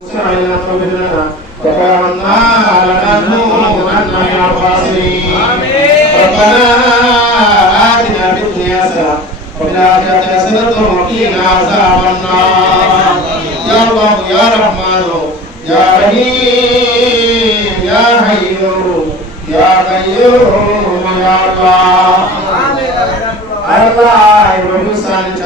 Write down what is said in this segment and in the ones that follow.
علينا تغفر لنا وتعاوننا على أن نكون من الخاسرين. ربنا آتنا في الدنيا حسنة وفي الآخرة حسنة وقنا عذاب النار. يا الله يا رحمن يا رحيم يا حي يا قيوم يا الله. الله يبارك سانك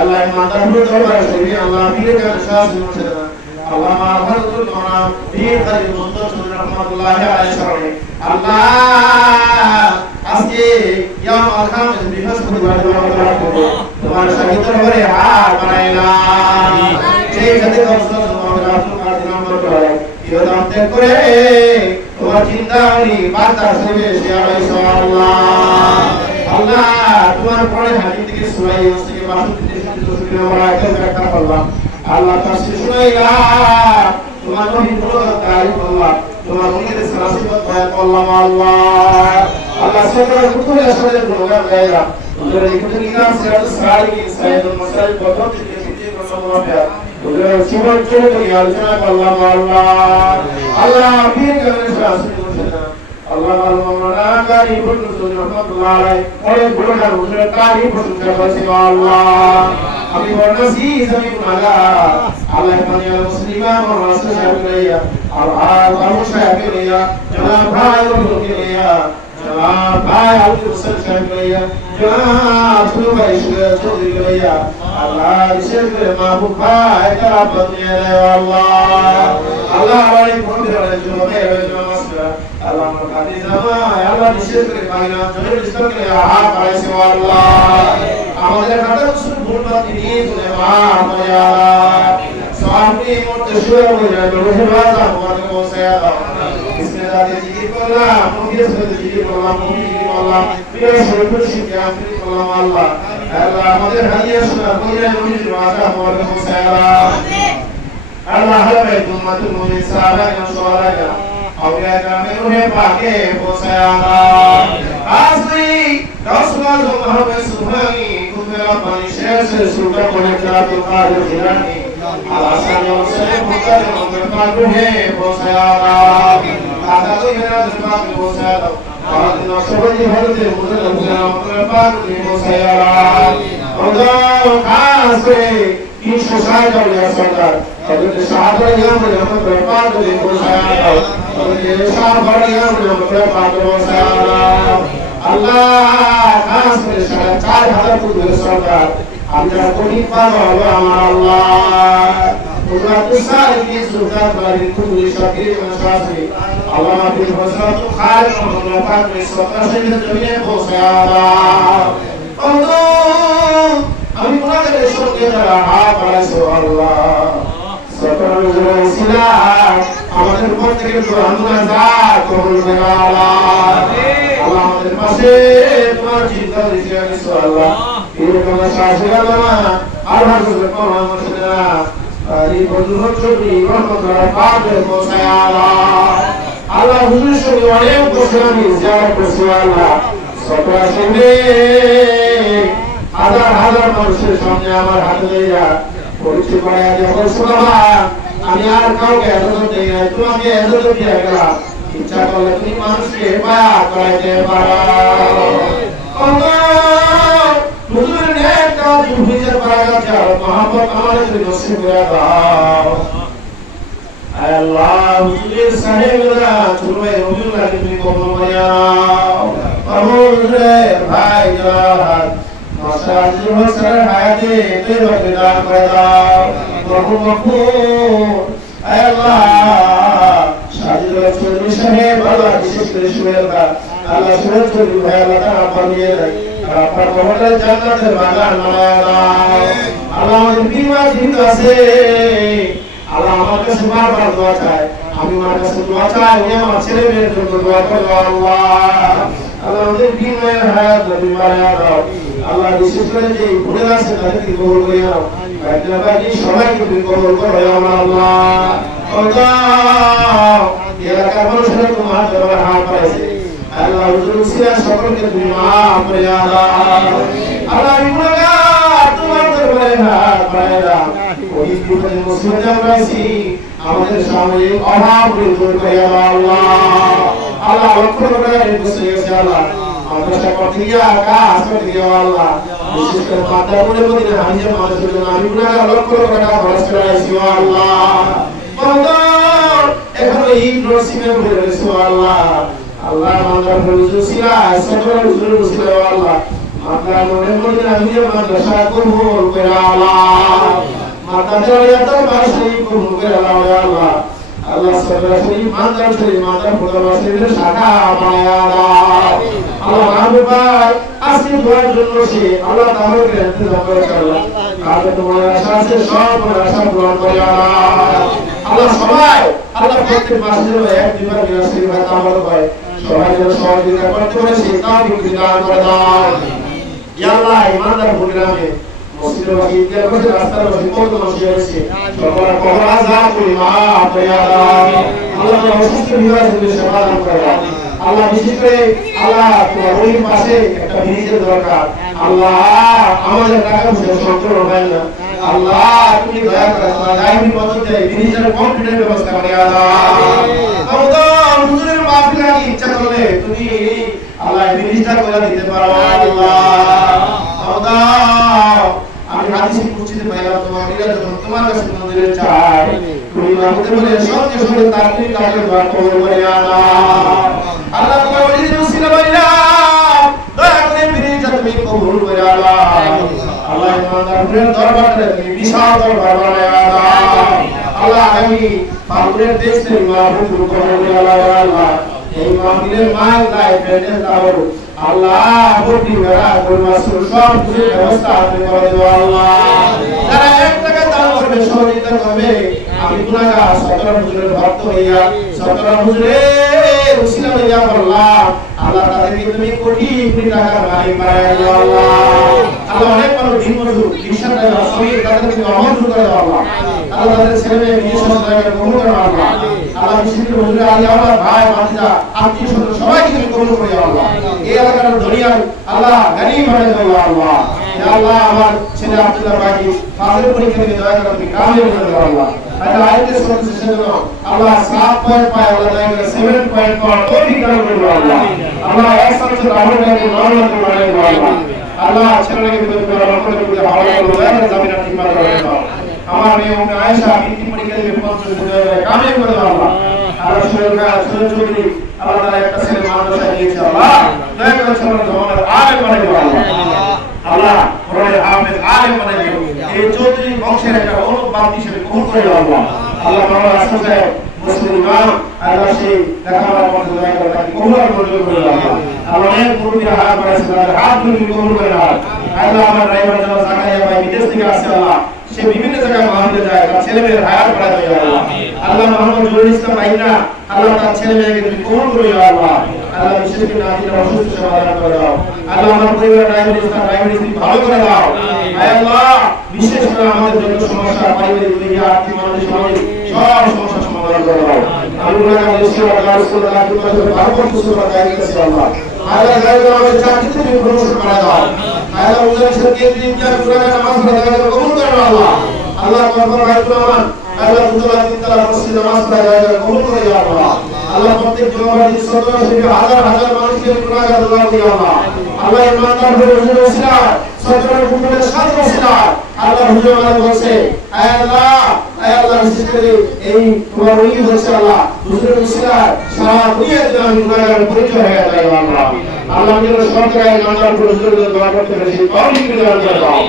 الله ما تقول تبارك سبحان الله بيرك الشاس المسلم الله ما فرض لنا في قلب منتصر رحمة الله عليه شرعي الله أسكي يوم الخامس بفسق الله تبارك شهيد الوري حال بنينا شيء كذا كوسط الله قادنا مرتبه يوم تكره وجنداني بعد سبيل يا رسول الله الله تبارك পরে হাদিস থেকে সুরাই থেকে মাসুদ থেকে সুরা ওয়ারাকাত রাখা আল্লাহ আল্লাহ তাফসীর শুনাইলা তোমার নবী বলো তারিফ আল্লাহ তোমার নবীর সালাসিবত বয়ান আল্লাহ আল্লাহ আল্লাহ সকল কুতুবে আসলে প্রোগ্রাম গায়রা ওদের এখানে কিতাব সিরাত সালিকিন সাইয়দুল মাসাইল পদ্ধতি থেকে ফিজিক মাসাইল ওদের জীবন চরিত্র আলোচনা আল্লাহ আল্লাহ আল্লাহ বীর কারণে সালাসিবত Allah Allah kari bernusun rahmatullah alaih oleh bulan bulan kari bernusun bersama Allah kami bernasi sami kunaga Allah yang muslimah merasa syariah Allah kamu syariah jangan bahaya bernukiah jangan bahaya urusan syariah jangan suruh syariah Allah syariah mahbub bahaya kerapatnya Allah Allah beri pemberian jumaah Allah mengkati zaman Allah disyukuri karena jodoh disyukuri Allah kasih Allah আমাদের kata usul bulat ini boleh maaf ya sahabi mutasyair boleh berhubungan dengan saya Bismillah dikir Allah mungkin sudah dikir Allah mungkin Allah biar seluruh syariat Allah Allah Allah আমাদের hadiah sudah boleh berhubungan dengan saya Allah habai umatul mu'min sahabat yang soleh أولئك منهم باقي وسيانا أصلي رسول الله محمد سبحانه كفر رباني شيخ سلطة ونكرات القادر خلاني على سنة وسلم مقدم ومقدم وسيانا أعتقد من هذا الباقي وسيانا أردنا شبه هذا المدن ومقدم وسيانا الله أصلي إن شاء الله يا سلطان فقد شعب اليوم يوم برقاد وسيانا Allah kasih syariat hadap kudu sabar ambil kuning pada Allah umat besar ini sudah beri kudu syakir masyarakat Allah maafin wasatu khalid mengucapkan risota sehingga dunia bersama Allah kami mulai dari syurga apa Allah sekarang silah আমাদের উপর থেকে রহমত কবুল করে আল্লাহ আল্লাহ আমাদের পাশে তোমার চিন্তা দিয়েছো আল্লাহ এরকম শাসক আল্লাহ আর হাজুর কোরআন মুসলিমা এই বন্ধুর ছবি রহমত পাবে বসায় আল্লাহ আল্লাহ হুজুর সঙ্গে অনেক বছর আমি জিয়ারত করছি আল্লাহ সকল সঙ্গে হাজার হাজার মানুষের সামনে আমার হাতে দেয়া পরিচয় করে যখন শোনা আমি আর কাউকে এতজন দেই না তোমাকে এতজন দিয়ে গেলাম ইচ্ছা করলে তুমি মানুষকে পায়া করাইতে পারো হুজুরের নেক কাজ হুজুরের পায়া চাও মহব্বত আমাদের জন্য নসিব করে দাও আল্লাহ হুজুরের সাহেবরা চুরবে হুজুররা তুমি কবুল করে নাও হুজুরের ভাই জাহাদ মাশাআল্লাহ বছরের হায়াতে বেরোতে দান করে দাও প্রভু গফুর আল্লাহ সাজিদুল চৌধুরী সাহেব আল্লাহ বিশেষ করে শুভেচ্ছা আল্লাহ চৌধুরী ভাই আল্লাহ তাআলা বানিয়ে দেয় আপনার কবরের জান্নাতের বাগান বানায় দাও আল্লাহ আমাদের বিমা জিত আছে আল্লাহ আমার কাছে বারবার দোয়া চাই আমি আমার কাছে দোয়া চাই উনি আমার ছেলে মেয়ের জন্য দোয়া করো আল্লাহ আল্লাহ আমাদের বিমায়ের হায়াত নবী বানায় দাও আল্লাহ বিশেষ করে যে ভুলে আছে তাদেরকে কবুল করে নাও একজনকে সবাইকে তুমি কবুল করো আল্লাহ আল্লাহ এলাকার মানুষেরা তোমার দরবারে হাত পাইছে আল্লাহ হুজুর উসিলা সকলকে তুমি মাফ করে দাও আল্লাহ তোমার দরবারে হাত পায় দাও ওই বিপদে মুসিবতে আমরা আছি আমাদের সাময়িক অভাব দূর করে আল্লাহ আল্লাহ লক্ষ্য করে বসে গেছে আল্লাহ মাদ্রাসা করতে গিয়ে কাজ করতে গিয়ে আল্লাহ বিশেষ করে মাদ্রাসার মধ্যে হাজির মানুষের জন্য আমি গুনাহগার লক্ষ্য করে টাকা খরচ করে আইছি আল্লাহ মাওলানা এখন এই রসিমে বলে রয়েছে আল্লাহ আল্লাহ মাদ্রাসা হুজুর সিলা সদর হুজুর সিলা আল্লাহ মাদ্রাসার মধ্যে হাজির মাদ্রাসা কবুল করে আল্লাহ মাদ্রাসার এত বাসি কবুল করে আল্লাহ আল্লাহ সরাসরি মাদ্রাসা ফুলবাসীদের শাখা বানায়া দাও আল্লাহ রাব্বুল ভাই আজকে দোয়ার জন্য সে আল্লাহ তাআলাকে ইন্তজাম করে আল্লাহ আর তোমার আশা আছে সব আশা পূরণ করে আল্লাহ সবাই আল্লাহ প্রত্যেক মাসে এক দুইবার বিনাশী ভাই তাআলা ভাই সবাই যেন সহযোগিতা করতে পারে সেই তৌফিক দান করে দাও ইয়া আল্লাহ ইমানদার প্রোগ্রামে মসজিদের ওয়াকিদের কাছে রাস্তার পাশে কত মানুষ আছে সবার কবর আযাব করি মাফ করে দাও আল্লাহ অসুস্থ বিবাহের সেবা দান করে দাও আল্লাহ বিশেষ করে আল্লাহ তোমার ওই পাশে একটা ব্রিজের দরকার আল্লাহ আমাদের টাকা পয়সা সংকট হয় না আল্লাহ তুমি দয়া করে তোমার গায়বী পদ্ধতিতে ব্রিজের কমপ্লিটের ব্যবস্থা করে দাও আল্লাহ হুজুরের মাহফিল লাগি ইচ্ছা করলে তুমি আল্লাহ ব্রিজটা করে দিতে পারো আল্লাহ আল্লাহ আমি হাদিসে পৌঁছতে পাইলাম তোমার যখন তোমার কাছে মন্দিরে চাই তুমি আমাদের বলে সঙ্গে সঙ্গে তাড়াতাড়ি তাকে দোয়া কবুল করে আল্লাহ আল্লাহ তোমার ওলিদের উসিলা বললাম দয়া করে ব্রিজটা তুমি কবুল করে আল্লাহ আল্লাহ ইমানদারের দরবারে তুমি বিশাল দরবার বানায় আল্লাহ আল্লাহ আমি পাপুরের দেশ থেকে মাহবুব কবুল করে আল্লাহ এই মাহফিলের মাল লাইফে দাও আল্লাহ বড়ি মেরা গোলমাসুর সব কিছু ব্যবস্থা আপনি করে দাও আল্লাহ যারা 1 টাকা দান করবে সহযোগিতা করবে আমি গুনাহগার 17 হুজুরের ভক্ত হইয়া 17 হুজুরের উসিলা হইয়া বললাম আল্লাহ তাদেরকে তুমি কোটি কোটি টাকার মালিক বানায় দাও আল্লাহ আল্লাহ অনেক বড় দিন মজুর ঈশান দাও সবই তাদেরকে তুমি অমর করে দাও আল্লাহ আল্লাহ তাদের ছেলে মেয়ে বিয়ে সন্তানকে কবুল করে আল্লাহ আল্লাহ বিশেষ করে হুজুর আলী আমার ভাই ভাতিজা আত্মীয় স্বজন সবাইকে তুমি কবুল করে আল্লাহ এই এলাকার দুনিয়া আল্লাহ গনি বানায় দাও আল্লাহ ইয়া আল্লাহ আমার ছেলে আব্দুল্লাহ ভাই ফাজিল পরীক্ষা থেকে দয়া করে তুমি কামিয়াব করে দাও আল্লাহ আল্লাহ আইতে সন্তুষ্ট করো আল্লাহ 7 পয়েন্ট পায় আল্লাহ দয়া করে 7 পয়েন্ট পাওয়ার তৌফিক দান করো আল্লাহ আল্লাহ একসাথে রাহুল গান্ধী নরমাল করে দাও আল্লাহ আল্লাহ ছেলেকে তুমি রহমত করে ভালো করে দয়া করে জামিনা ঠিক করে দাও আমার মেয়ে উম্মে আয়েশা বৃত্তি পরীক্ষা থেকে 50 দিনে কামিয়াব করে দাও আল্লাহ আল্লাহ সুরের চৌধুরী আল্লাহ তাআলা একটা ছেলে মাদ্রাসা দিয়েছে আল্লাহ দয়া করে ছেলের জমানের আলেম বানাই দাও আল্লাহ আল্লাহ কোরআনের হাফেজ আলেম বানাই দাও এই চৌধুরী বংশের একটা অনুবাদ হিসেবে কবুল করে দাও আল্লাহ আল্লাহ মাওলানা রাসূল সাহেব মুসলিম ইমাম আল্লাহ সেই দেখাবার মধ্যে দয়া করে তাকে কবুল করে দাও আল্লাহ আল্লাহ অনেক মুরব্বিরা হাত বাড়াইছে হাত তুমি কবুল করে দাও আল্লাহ আমার ড্রাইভার জনাব জাকারিয়া ভাই বিদেশ থেকে আসে আল্লাহ সে বিভিন্ন জায়গায় মাহফিলে যায় তার ছেলে মেয়ের হায়াত বাড়ায় দাও আল্লাহ আল্লাহ মোহাম্মদ জহুরুল ইসলাম ভাইরা আল্লাহ তার ছেলে মেয়েকে তুমি কবুল করে দাও আল্লাহ আল্লাহ বিশেষ করে নাতিরা অসুস্থ সমাধান করে দাও আল্লাহ আমার পরিবার ডায়াবেটিস ভালো করে দাও আল্লাহ বিশেষ করে আমাদের যত সমস্যা পারিবারিক দুনিয়া আর্থিক মানসিক সামাজিক সব সমস্যা সমাধান করে দাও আল্লাহ আমাদের সেবা রাসূলুল্লাহ সাল্লাল্লাহু আলাইহি ওয়াসাল্লাম বারকত সুরা দায়িত্ব আল্লাহ আল্লাহ গায়বে আমাদের চাকরি থেকে প্রমোশন করে দাও আল্লাহ উজার সাথে দিন কি পুরা নামাজ পড়া যায় কবুল করে দাও আল্লাহ আল্লাহ কবর বাইতুল আমান আল্লাহ মুতালা তিনতলা মসজিদ নামাজ পড়া যায় কবুল করে দাও আল্লাহ আল্লাহ প্রত্যেক জমাবাদী সদস্য থেকে হাজার হাজার মানুষকে গুনাহগার দোয়া দিও আল্লাহ আল্লাহ ইমানদার হয়ে হুজুর ওসিলা সদরের কুতুবের সাথে ওসিলা আল্লাহ হুজুর আমাদের বলছে আয় আল্লাহ বিশেষ করে এই তোমার ওই বলছে আল্লাহ হুজুর ওসিলা সারা দুনিয়াতে আমি গুনাহগার পরিচয় হয়ে যায় আল্লাহ আল্লাহ যেন সব জায়গায় ইমানদার করে হুজুরের দোয়া করতে পারে সেই তৌফিক দান করে দাও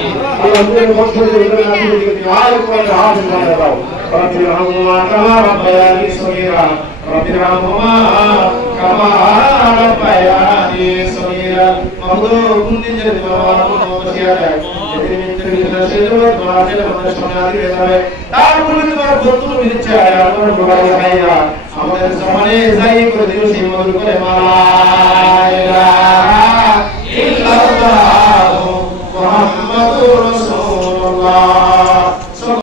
আল্লাহ হুজুরের বংশ থেকে হুজুরের নাতিকে তুমি আয় করে হাফেজ বানায় দাও রব্বির রহমহুমা কামা রাব্বায়ানি সগীরা রব্বির রহমহুমা কামা রাব্বায়ানি সগীরা মাহমুদ কুনদিন যে বাবা বসিয়া যায় যেদিন মৃত্যুর ভিতরে সে জবাব তোমাদের আমাদের সামনে হাজির হয়ে যাবে তার পূর্বে তোমার বন্ধু মিলছে আমার মোবাইল ভাইরা আমাদের জমানে যাই করে দিও সেই মধুর করে মালা